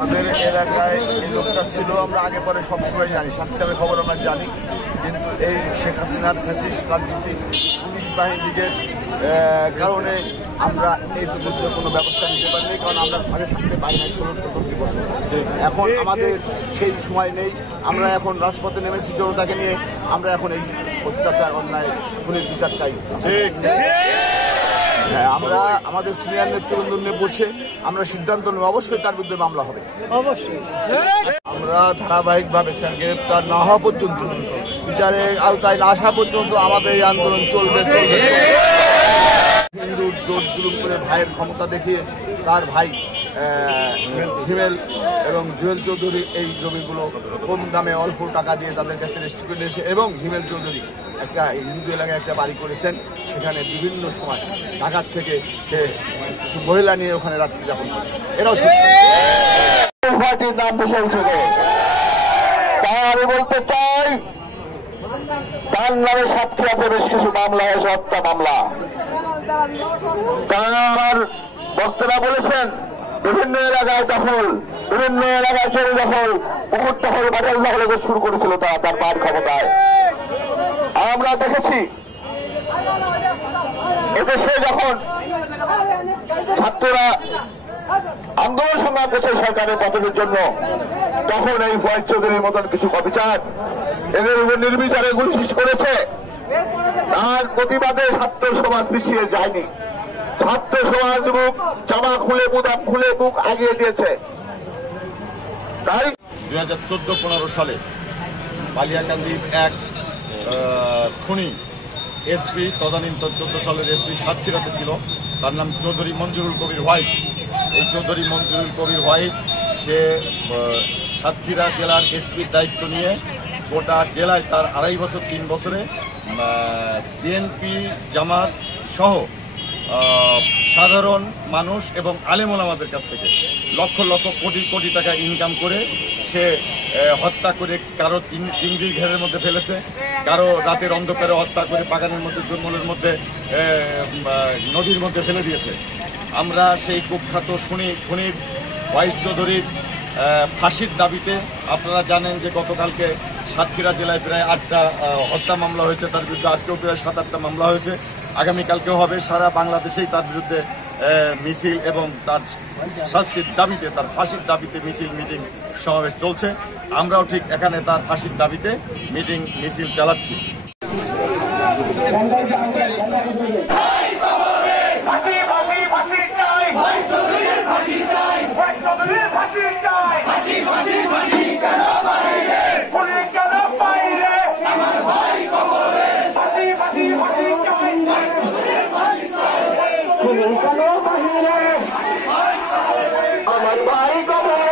আমাদের এলাকায় এই লোকটা ছিল, আমরা আগে পরে সবসময় জানি, সাতক্ষীরার খবর আমরা জানি, কিন্তু এই শেখ হাসিনার ফ্যাসিস্ট রাজনীতি পুলিশ বাহিনীর কারণে আমরা এই বিরুদ্ধে কোনো ব্যবস্থা নিতে পারিনি, কারণ আমরা ঘরে থাকতে পারি না 16-17 বছর। এখন আমাদের সেই সময় নেই, আমরা এখন রাজপথে নেমেছি জনতাকে নিয়ে, আমরা এখন এই অত্যাচার অন্যায় খুনের বিচার চাই। হ্যাঁ, আমরা আমাদের সিনিয়র নেতৃবৃন্দ নিয়ে বসে আমরা সিদ্ধান্ত নেব, অবশ্যই তার বিরুদ্ধে মামলা হবে। আমরা ধারাবাহিকভাবে গ্রেপ্তার না হওয়া পর্যন্ত, বিচারের আওতায় না আসা পর্যন্ত আমাদের এই আন্দোলন চলবে। হিন্দুর জোর জুলুম করে ভাইয়ের ক্ষমতা দেখিয়ে তার ভাই হিমেল এবং জুয়েল চৌধুরী এই জমিগুলো কম দামে অল্প টাকা দিয়ে তাদের কাছে রেজিস্ট্রি করে নিয়েছে, এবং হিমেল চৌধুরী একটা হিন্দু এলাকায় একটা বাড়ি করেছেন, সেখানে বিভিন্ন সময় ঢাকার থেকে সে কিছু মহিলা নিয়ে ওখানে রাত্রি যাপন করে। এটাও আমি বলতে চাই, তার নামে সাতক্ষীরাতে বেশ কিছু মামলা হয়েছে, হত্যা মামলা। তারা আমার বক্তারা বলেছেন বিভিন্ন এলাকায় দখল, বিভিন্ন এলাকায় জমি দখল, পুকুর দখল, বাটাল দখল শুরু করেছিল তারা তার মার ক্ষমতায়। আমরা দেখেছি এদেশে যখন ছাত্ররা আন্দোলন সংগ্রাম করছে সরকারের পতনের জন্য, তখন এই ফয়েজ চৌধুরীর মতন কিছু অফিসার এদের উপর নির্বিচারে গুলি করেছে। তার প্রতিবাদে ছাত্র সমাজ পিছিয়ে যায়নি, ছাত্র সমাজ বুক জামা খুলে বুদাম খুলে বুক আগিয়ে দিয়েছে। তাই 2014-15 সালে বালিয়াকান্দির এক খুনি এসপি, তদানীন্তন 14 সালের এসপি সাতক্ষীরাতে ছিল, তার নাম চৌধুরী মঞ্জুরুল কবির হোয়াইট। এই চৌধুরী মঞ্জুরুল কবির হোয়াইট সে সাতক্ষীরা জেলার এসপির দায়িত্ব নিয়ে গোটা জেলায় তার 2.5 বছর 3 বছরে বিএনপি জামাত সহ সাধারণ মানুষ এবং আলেম ওলামাদের কাছ থেকে লক্ষ লক্ষ কোটি কোটি টাকা ইনকাম করে সে হত্যা করে, কারো চিংড়ির ঘেরের মধ্যে ফেলেছে, কারো রাতের অন্ধকারে হত্যা করে বাগানের মধ্যে, জঙ্গলের মধ্যে, নদীর মধ্যে ফেলে দিয়েছে। আমরা সেই কুখ্যাত খুনির ফয়েজ চৌধুরীর ফাঁসির দাবিতে, আপনারা জানেন যে গতকালকে সাতক্ষীরা জেলায় প্রায় 8টা হত্যা মামলা হয়েছে, তার বিরুদ্ধে আজকেও প্রায় 7-8টা মামলা হয়েছে, আগামীকালকেও হবে। সারা বাংলাদেশেই তার বিরুদ্ধে মিছিল এবং তার শাস্তির দাবিতে, তার ফাঁসির দাবিতে মিছিল, মিটিং, সমাবেশ চলছে। আমরাও ঠিক এখানে তার ফাঁসির দাবিতে মিটিং, মিছিল চালাচ্ছি। আমার ভাই কবর